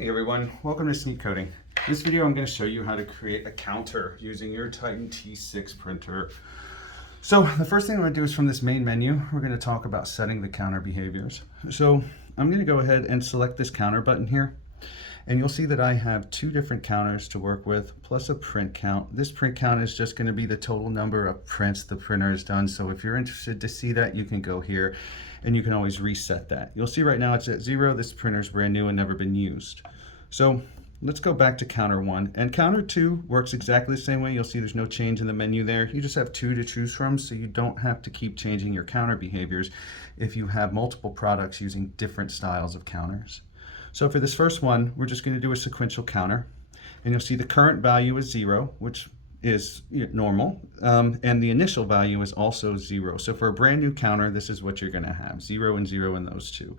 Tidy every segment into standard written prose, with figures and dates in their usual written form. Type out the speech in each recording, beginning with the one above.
Hey everyone, welcome to Sneed Coding. In this video I'm going to show you how to create a counter using your Titan T6 printer. So the first thing I'm going to do is from this main menu, we're going to talk about setting the counter behaviors. So I'm going to go ahead and select this counter button here. And you'll see that I have two different counters to work with, plus a print count. This print count is just going to be the total number of prints the printer has done. So if you're interested to see that, you can go here and you can always reset that. You'll see right now it's at 0. This printer is brand new and never been used. So let's go back to counter 1. And counter 2 works exactly the same way. You'll see there's no change in the menu there. You just have 2 to choose from, so you don't have to keep changing your counter behaviors if you have multiple products using different styles of counters. So for this first one, we're just going to do a sequential counter, and you'll see the current value is 0, which is normal, and the initial value is also 0. So for a brand new counter, this is what you're going to have, 0 and 0 in those two.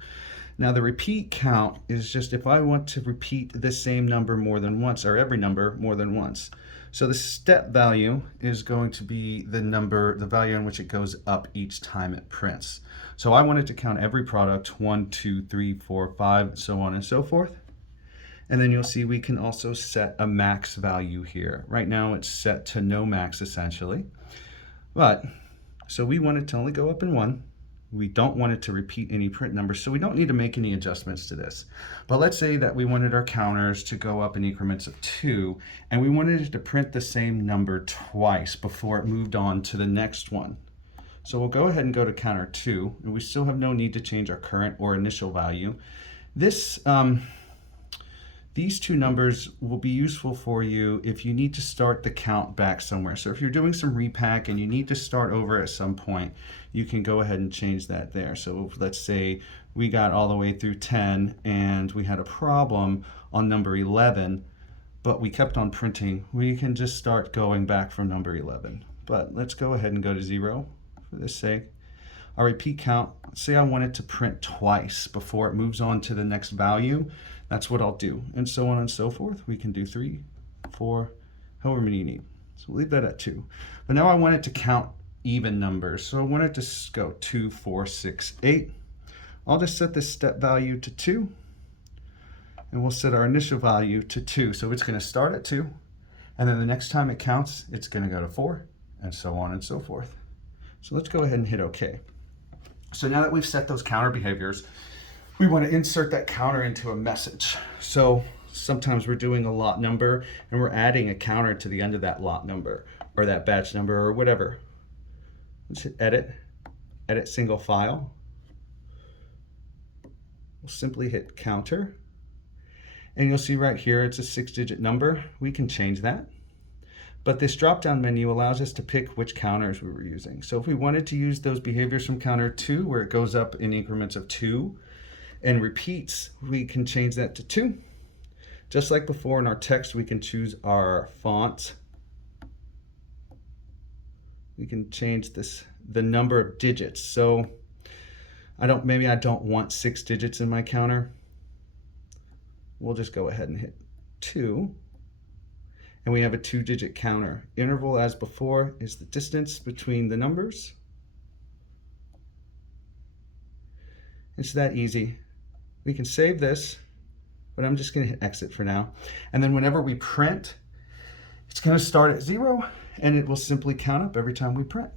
Now the repeat count is just if I want to repeat the same number more than once, or every number more than once. So the step value is going to be the value in which it goes up each time it prints. So I wanted to count every product, 1, 2, 3, 4, 5, so on and so forth. And then you'll see we can also set a max value here. Right now it's set to no max essentially. But, so we want it to only go up in 1. We don't want it to repeat any print numbers, so we don't need to make any adjustments to this. But let's say that we wanted our counters to go up in increments of 2, and we wanted it to print the same number twice before it moved on to the next one. So we'll go ahead and go to counter 2, and we still have no need to change our current or initial value. These two numbers will be useful for you if you need to start the count back somewhere. So if you're doing some repack and you need to start over at some point, you can go ahead and change that there. So let's say we got all the way through 10 and we had a problem on number 11, but we kept on printing. We can just start going back from number 11. But let's go ahead and go to 0 for this sake. Our repeat count, let's say I want it to print twice before it moves on to the next value. That's what I'll do, and so on and so forth. We can do 3, 4, however many you need. So we'll leave that at 2. But now I want it to count even numbers. So I want it to go 2, 4, 6, 8. I'll just set this step value to 2, and we'll set our initial value to 2. So it's going to start at 2, and then the next time it counts, it's going to go to 4, and so on and so forth. So let's go ahead and hit OK. So now that we've set those counter behaviors, we want to insert that counter into a message. So sometimes we're doing a lot number and we're adding a counter to the end of that lot number or that batch number or whatever. Let's hit edit, edit single file. We'll simply hit counter. And you'll see right here it's a 6-digit number. We can change that. But this drop-down menu allows us to pick which counters we were using. So if we wanted to use those behaviors from counter 2, where it goes up in increments of 2 and repeats, we can change that to 2. Just like before in our text, we can choose our font. We can change the number of digits. So maybe I don't want 6 digits in my counter. We'll just go ahead and hit 2. And we have a 2-digit counter. Interval, as before, is the distance between the numbers. It's that easy. We can save this, but I'm just going to hit exit for now. And then whenever we print, it's going to start at 0, and it will simply count up every time we print.